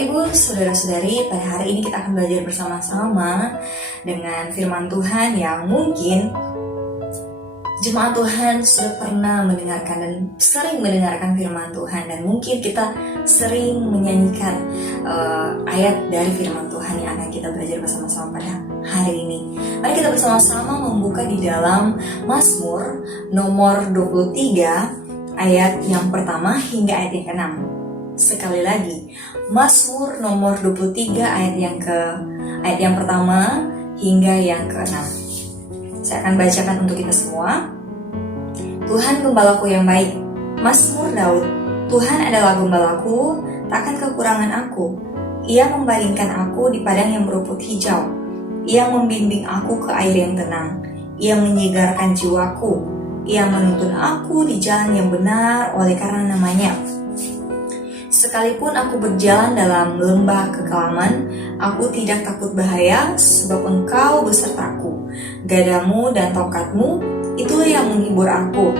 Ibu, saudara-saudari, pada hari ini kita akan belajar bersama-sama dengan firman Tuhan yang mungkin jemaat Tuhan sudah pernah mendengarkan dan sering mendengarkan firman Tuhan, dan mungkin kita sering menyanyikan ayat dari firman Tuhan yang akan kita belajar bersama-sama pada hari ini. Mari kita bersama-sama membuka di dalam Mazmur nomor 23 ayat yang pertama hingga ayat yang ke-6. Sekali lagi, Mazmur nomor 23 ayat yang pertama hingga yang ke-6. Saya akan bacakan untuk kita semua. Tuhan gembalaku yang baik. Mazmur Daud. Tuhan adalah gembalaku, takkan kekurangan aku. Ia membaringkan aku di padang yang berumput hijau. Ia membimbing aku ke air yang tenang. Ia menyegarkan jiwaku. Ia menuntun aku di jalan yang benar oleh karena namanya. Sekalipun aku berjalan dalam lembah kekelaman, aku tidak takut bahaya, sebab Engkau besertaku. Gadamu dan tongkatmu, itulah yang menghibur aku.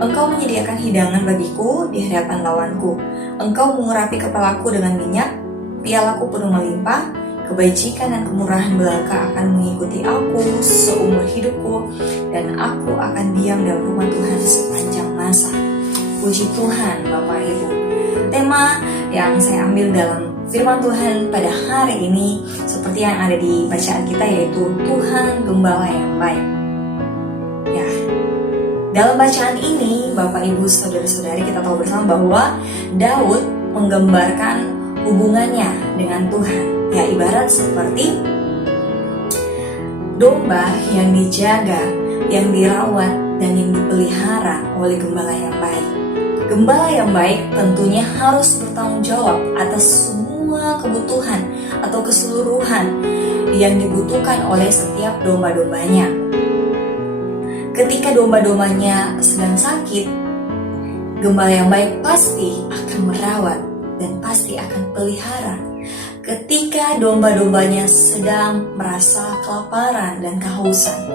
Engkau menyediakan hidangan bagiku di hadapan lawanku. Engkau mengurapi kepalaku dengan minyak, pialaku penuh melimpah. Kebajikan dan kemurahan belaka akan mengikuti aku seumur hidupku, dan aku akan diam dalam rumah Tuhan sepanjang masa. Puji Tuhan, Bapak Ibu. Tema yang saya ambil dalam firman Tuhan pada hari ini seperti yang ada di bacaan kita, yaitu Tuhan Gembala yang baik. Ya, dalam bacaan ini Bapak Ibu saudara-saudari, kita tahu bersama bahwa Daud menggambarkan hubungannya dengan Tuhan. Ya, ibarat seperti domba yang dijaga, yang dirawat, dan yang dipelihara oleh gembala yang baik. Gembala yang baik tentunya harus bertanggung jawab atas semua kebutuhan atau keseluruhan yang dibutuhkan oleh setiap domba-dombanya. Ketika domba-dombanya sedang sakit, gembala yang baik pasti akan merawat dan pasti akan pelihara. Ketika domba-dombanya sedang merasa kelaparan dan kehausan,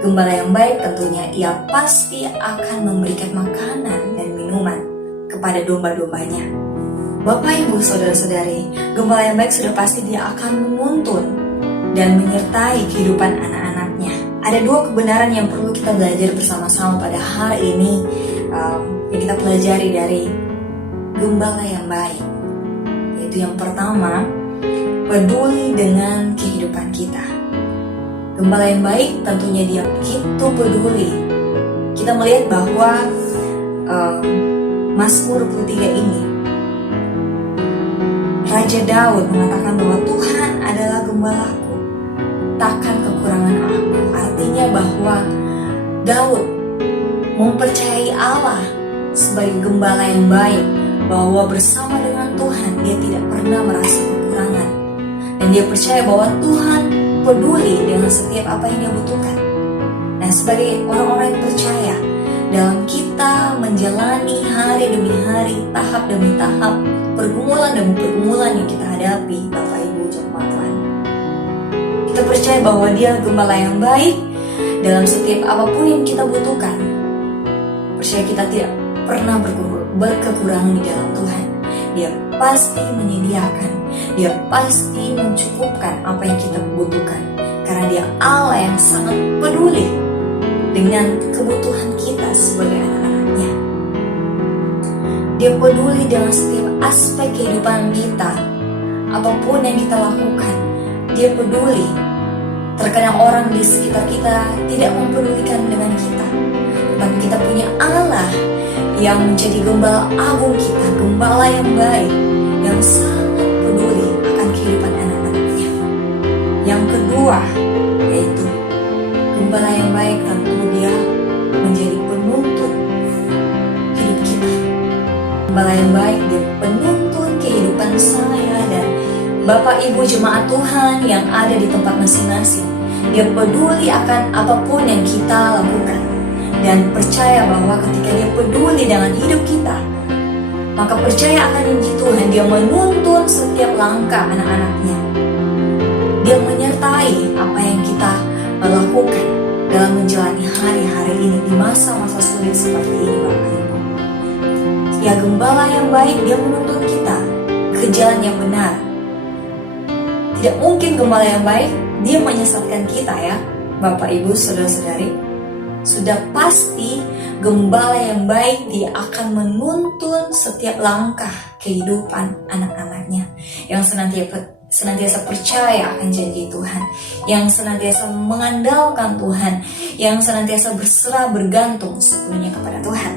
gembala yang baik tentunya ia pasti akan memberikan makanan dan minuman kepada domba-dombanya. Bapak Ibu saudara-saudari, gembala yang baik sudah pasti dia akan menuntun dan menyertai kehidupan anak-anaknya. Ada dua kebenaran yang perlu kita belajar bersama-sama pada hari ini, yang kita pelajari dari gembala yang baik. Yaitu yang pertama, peduli dengan kehidupan kita. Gembala yang baik tentunya dia begitu peduli. Kita melihat bahwa Mazmur 23 ini, Raja Daud mengatakan bahwa Tuhan adalah gembalaku, takkan kekurangan aku. Artinya bahwa Daud mempercayai Allah sebagai gembala yang baik, bahwa bersama dengan Tuhan dia tidak pernah merasa kekurangan, dan dia percaya bahwa Tuhan peduli dengan setiap apa yang dia butuhkan. Nah, sebagai orang-orang yang percaya, dalam kita menjalani hari demi hari, tahap demi tahap, pergumulan demi pergumulan yang kita hadapi, Bapak Ibu jemaat Tuhan, kita percaya bahwa dia gembala yang baik dalam setiap apapun yang kita butuhkan. Percaya kita tidak pernah berkekurangan di dalam Tuhan. Dia pasti menyediakan, dia pasti mencukupkan apa yang kita butuhkan, karena dia Allah yang sangat peduli dengan kebutuhan kita sebagai anak-anaknya. Dia peduli dengan setiap aspek kehidupan kita, apapun yang kita lakukan. Dia peduli. Terkadang orang di sekitar kita tidak mempedulikan dengan kita, tetapi kita punya Allah yang menjadi gembala agung kita, gembala yang baik, yang sangat peduli akan kehidupan anak-anaknya. Yang kedua, yaitu gembala yang baik tentu dia menjadi penuntun hidup kita. Gembala yang baik dia penuntun kehidupan saya dan Bapak Ibu jemaat Tuhan yang ada di tempat masing-masing. Dia peduli akan apapun yang kita lakukan, dan percaya bahwa ketika dia peduli dengan hidup kita, maka percaya akan janji Tuhan, dia menuntun setiap langkah anak-anaknya. Dia menyertai apa yang kita lakukan dalam menjalani hari-hari ini di masa-masa sulit seperti ini, Bapak Ibu. Ya, gembala yang baik dia menuntun kita ke ke jalan yang benar. Tidak mungkin gembala yang baik dia menyesatkan kita ya, Bapak Ibu Saudara-saudari. Sudah pasti gembala yang baik dia akan menuntun setiap langkah kehidupan anak-anaknya yang senantiasa percaya akan janji Tuhan, yang senantiasa mengandalkan Tuhan, yang senantiasa berserah bergantung sepenuhnya kepada Tuhan.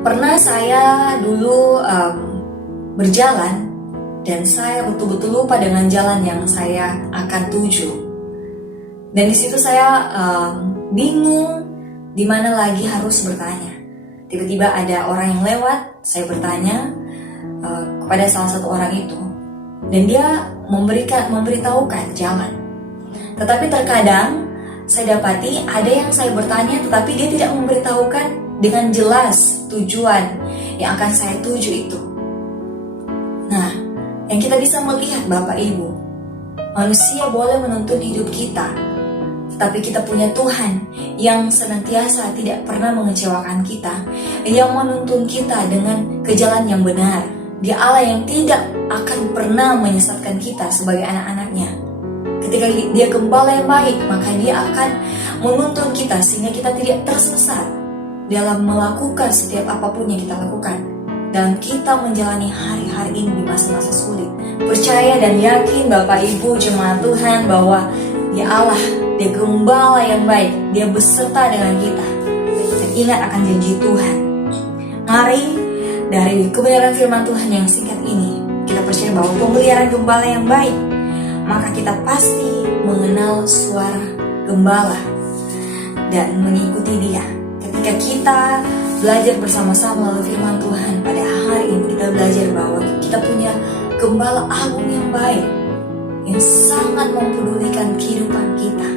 Pernah saya dulu berjalan dan saya betul-betul lupa dengan jalan yang saya akan tuju. Dan di situ saya bingung di mana lagi harus bertanya. Tiba-tiba ada orang yang lewat, saya bertanya kepada salah satu orang itu, dan dia memberitahukan jalan. Tetapi terkadang saya dapati ada yang saya bertanya, tetapi dia tidak memberitahukan dengan jelas tujuan yang akan saya tuju itu. Nah, yang kita bisa melihat Bapak Ibu, manusia boleh menuntun hidup kita, tetapi kita punya Tuhan yang senantiasa tidak pernah mengecewakan kita, yang menuntun kita dengan ke jalan yang benar. Dia Allah yang tidak akan pernah menyesatkan kita sebagai anak-anaknya. Ketika dia gembala yang baik, maka dia akan menuntun kita sehingga kita tidak tersesat dalam melakukan setiap apapun yang kita lakukan, dalam kita menjalani hari-hari ini di masa-masa sulit. Percaya dan yakin Bapak Ibu jemaat Tuhan bahwa dia Allah, dia gembala yang baik, dia beserta dengan kita. Dan ingat akan janji Tuhan. Mari dari kebenaran firman Tuhan yang singkat ini, kita percaya bahwa pemeliharaan gembala yang baik, maka kita pasti mengenal suara gembala dan mengikuti dia. Ketika kita belajar bersama-sama melalui firman Tuhan pada hari ini, kita belajar bahwa kita punya gembala agung yang baik, yang sangat mempedulikan kehidupan kita,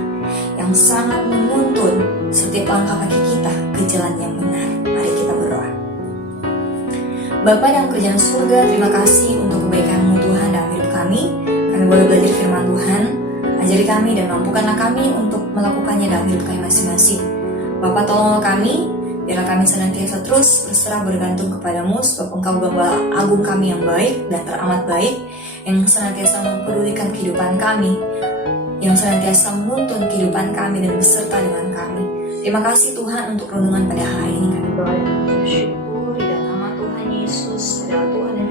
yang sangat menuntun setiap langkah kaki kita ke jalan yang benar. Mari kita berdoa. Bapa dalam kerajaan surga, terima kasih untuk kebaikan-Mu Tuhan dalam hidup kami. Kami boleh belajar firman Tuhan. Ajari kami dan mampukanlah kami untuk melakukannya dalam hidup kami masing-masing. Bapa, tolonglah kami, biarlah kami senantiasa terus berserah bergantung kepadamu, sebab Engkau gembala agung kami yang baik dan teramat baik, yang senantiasa mempedulikan kehidupan kami, yang senantiasa menuntun kehidupan kami dan beserta dengan kami. Terima kasih Tuhan untuk renungan pada hari ini. Kami berdoa dan bersyukur di dalam nama Tuhan Yesus adalah Tuhan dan